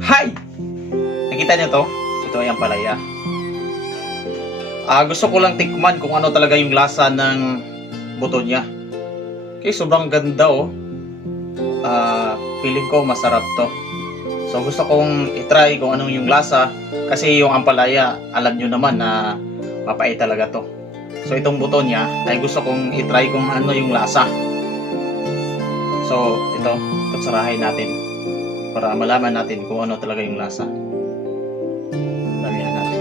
Hi! Nakita niyo to? Ito ay ampalaya. Gusto ko lang tikman kung ano talaga yung lasa ng buto niya. Okay, sobrang ganda oh. Feeling ko masarap to. So gusto kong itry kung anong yung lasa. Kasi yung ampalaya, alam nyo naman na mapait talaga to. So itong buto niya ay gusto kong itry kung ano yung lasa. So ito, kutsarahin natin para malaman natin kung ano talaga yung lasa. Lagyan natin.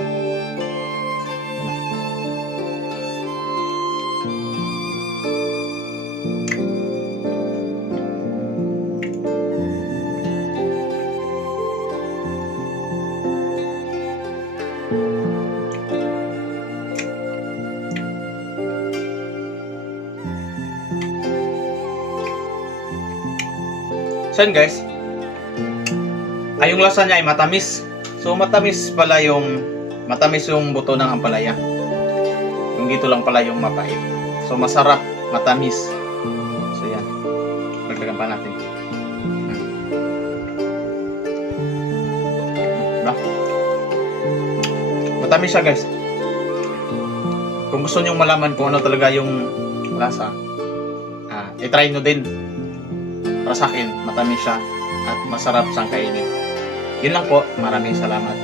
So yun guys, yung lasa niya ay matamis. So matamis yung buto ng ampalaya. Yung dito lang pala yung mapait. So masarap, matamis. So yan, dagdagan pa natin. Diba? Matamis siya guys. Kung gusto nyong malaman kung ano talaga yung lasa, i-try nyo din. Para sa akin, matamis siya at masarap siyang kainin. Yun lang po, maraming salamat.